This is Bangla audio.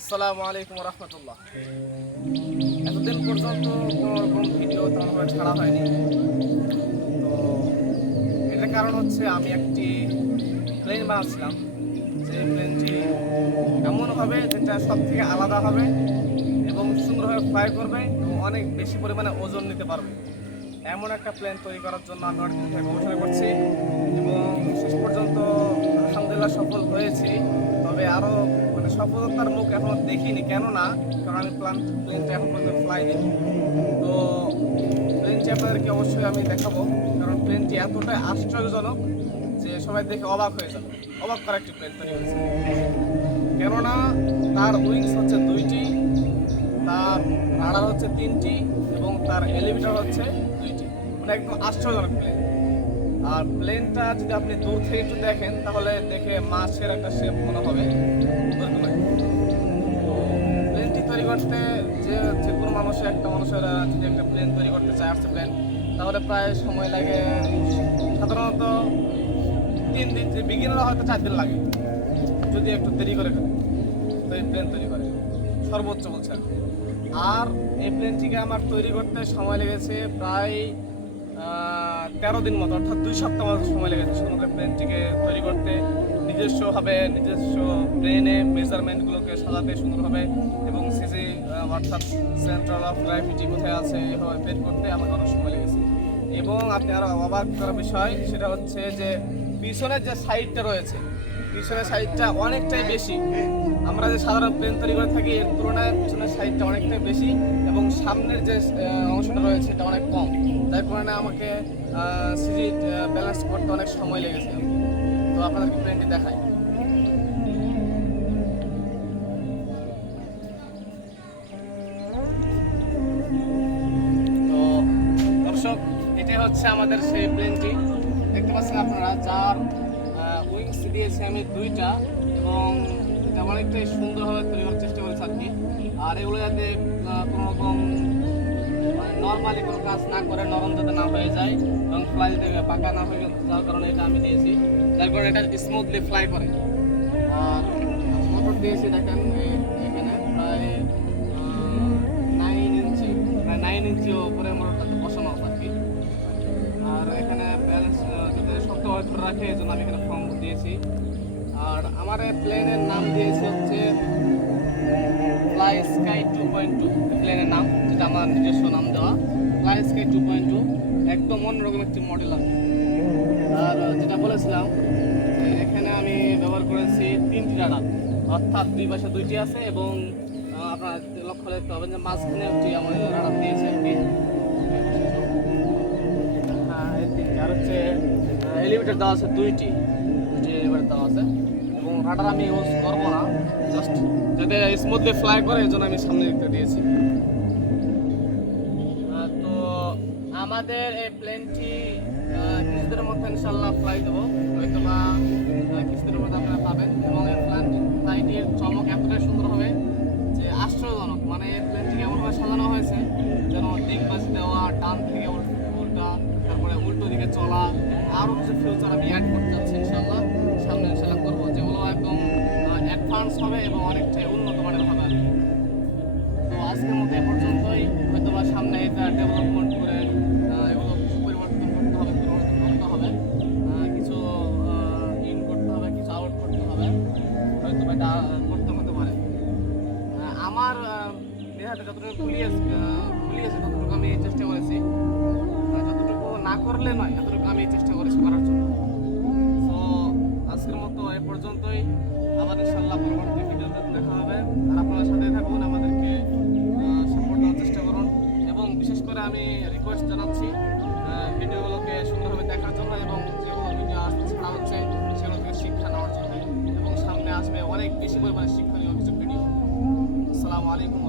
আসসালামু আলাইকুম রহমতুল্লাহ। এতদিন পর্যন্ত কোনো রকম ভিডিও তেমনভাবে ছাড়া হয়নি। তো এটার কারণ হচ্ছে আমি একটি প্লেন বানাচ্ছিলাম, যে প্লেনটি এমন হবে যেটা সব থেকে আলাদা হবে এবং সুন্দরভাবে ফ্লাই করবে এবং অনেক বেশি পরিমাণে ওজন নিতে পারবে। এমন একটা প্লেন তৈরি করার জন্য আমি অনেকদিন থেকে গবেষণা করছি এবং শেষ পর্যন্ত আলহামদুলিল্লাহ সফল হয়েছি। তবে আরও সফলতার মুখ এখনও দেখিনি, কেননা কারণ আমি প্লেনটা এখন পর্যন্ত ফ্লাই দিই। তো প্লেনটি আপনাদেরকে অবশ্যই আমি দেখাবো, কারণ প্লেনটি এতটাই আশ্চর্যজনক যে সবাই দেখে অবাক হয়ে যাবে। অবাক করা একটি প্লেন তৈরি হয়েছে, কেননা তার উইংস হচ্ছে 2টি, তার রাডার হচ্ছে 3টি এবং তার এলিভেটর হচ্ছে 2টি। মানে একদম আশ্চর্যজনক প্লেন। আর প্লেনটা যদি আপনি দূর থেকে একটু দেখেন তাহলে দেখে মাছের একটা শেপ মনে হবে। তো প্লেনটি তৈরি করতে যে কোনো মানুষের যদি একটা প্লেন তৈরি করতে চায় আর্টস প্লেন, তাহলে প্রায় সময় লাগে সাধারণত 3 দিন, যে বিগিনাররা হয়তো 4 দিন লাগে যদি একটু দেরি করে ফেলে তো এই প্লেন তৈরি করে, সর্বোচ্চ বলছে। আর এই প্লেনটিকে আমার তৈরি করতে সময় লেগেছে প্রায় 13 দিন মতো, অর্থাৎ 2 সপ্তাহ মতো সময় লেগেছে শুধুমাত্র প্লেনটিকে তৈরি করতে। নিজস্ব ব্রেনে মেজারমেন্টগুলোকে সাজাতে সুন্দরভাবে এবং সিজি অর্থাৎ সেন্ট্রাল অফ গ্র্যাভিটি কোথায় আছে এভাবে বের করতে আমাকে অনেক সময় লেগেছে। এবং আপনি আরও অবাক করার বিষয় সেটা হচ্ছে যে পিছনের যে সাইডটা রয়েছে, পিছনের সাইডটা অনেকটাই বেশি। আমরা যে সাধারণ প্লেন তৈরি করে থাকি এর তুলনায় পিছনের সাইডটা অনেকটাই বেশি এবং সামনের যে অংশটা রয়েছে এটা অনেক কম, যার কারণে আমাকে সিজি ব্যালেন্স করতে অনেক সময় লেগেছে। তো আপনাদেরকে প্লেনটি দেখাই। তো দর্শক, এটাই হচ্ছে আমাদের সেই প্লেনটি, দেখতে পাচ্ছেন আপনারা, যার উইংস দিয়েছি আমি 2টা এবং এটা অনেকটাই সুন্দরভাবে তৈরি করার চেষ্টা করেছি আর কি। আর এগুলো যাতে কোনো রকম নর্মালি কোনো কাজ না করে নরম যাতে না হয়ে যায় এবং ফ্লাই যাতে পাকা না হয়ে যাওয়ার কারণে এটা আমি দিয়েছি, যার কারণে এটা স্মুথলি ফ্লাই করে। আর মোটর দিয়েছি দেখেন এখানে প্রায় 9 ইঞ্চি উপরে মোটরটাতে বসানো আছে আর কি। আর এখানে ব্যালেন্স যাতে শক্তভাবে ধরে রাখে এই জন্য আমি এখানে ফর্ম দিয়েছি। আর আমার প্লেনের নাম দিয়েছি হচ্ছে ফ্লাই স্কাই 2.2, প্লেনের নাম, যেটা আমার নিজস্ব নাম দেওয়া, ফ্লাই স্কাই 2.2। একদম অন্যরকম একটি মডেল আর কি। আর যেটা বলেছিলাম এখানে আমি ব্যবহার করেছি 3টি রাডার, অর্থাৎ 2 পাশে 2টি আছে এবং আপনার লক্ষ্য দেখতে হবে যে মাঝখানে একটি আমার রাডার দিয়েছে আর কি। আর হচ্ছে এলিভেটর দেওয়া আছে 2টি এলিভেটর দেওয়া আছে এবং রাডার আমি ইউজ করবো না, জাস্ট যাতে স্মুথলি ফ্লাই করে এই জন্য আমি সামনে দিকটা দিয়েছি। তো আমাদের এই প্লেনটি কিছুদিনের মধ্যে ইনশাল্লাহ ফ্লাই দেবো, হয়তো বা কিছুদিনের মধ্যে আপনারা পাবেন। এবং এই ফ্লাইটির চমক এতটাই সুন্দর হবে যে আশ্চর্যজনক। মানে এই প্লেনটিকে এমনভাবে সাজানো হয়েছে যেন দিকবাজি দেওয়া, ডান থেকে উল্টা, তারপরে উল্টো দিকে চলা, আরও কিছু ফিউচার আমি অ্যাড করতে চাচ্ছি ইনশাল্লাহ, সামনে ইনশাল্লাহ করবো, যেগুলো একদম অ্যাডভান্স হবে এবং অনেকটাই উন্নত মানের হবে আর কি। তো আজকের মতো এ পর্যন্তই, হয়তো বা সামনে এটা ডেভেলপমেন্ট করে এগুলো কিছু পরিবর্তন করতে হবে, কিছু ইন করতে হবে, কিছু আউট করতে হবে, হয়তো বা এটা করতে হতে পারে। আমার দেহাতে যতটুকু খুলিয়েছে ততটুকু আমি চেষ্টা করেছি, যতটুকু না করলে নয় এতটুকু আমি চেষ্টা করেছি করার জন্য। তো আজকের মতো এ পর্যন্তই, আবার ইনশাল্লাহ পরবর্তী ভিডিওতে দেখা হবে। আর আপনারা সাথে থাকুন, আমাদেরকে সাপোর্ট দেওয়ার চেষ্টা করুন এবং বিশেষ করে আমি রিকোয়েস্ট জানাচ্ছি ভিডিওগুলোকে সুন্দরভাবে দেখার জন্য এবং যেগুলো ভিডিও আসতে ছাড়া হচ্ছে সেগুলো থেকে শিক্ষা নেওয়ার জন্য। এবং সামনে আসবে অনেক বেশি পরিমাণে শিক্ষণীয় কিছু ভিডিও। আসসালামু আলাইকুম।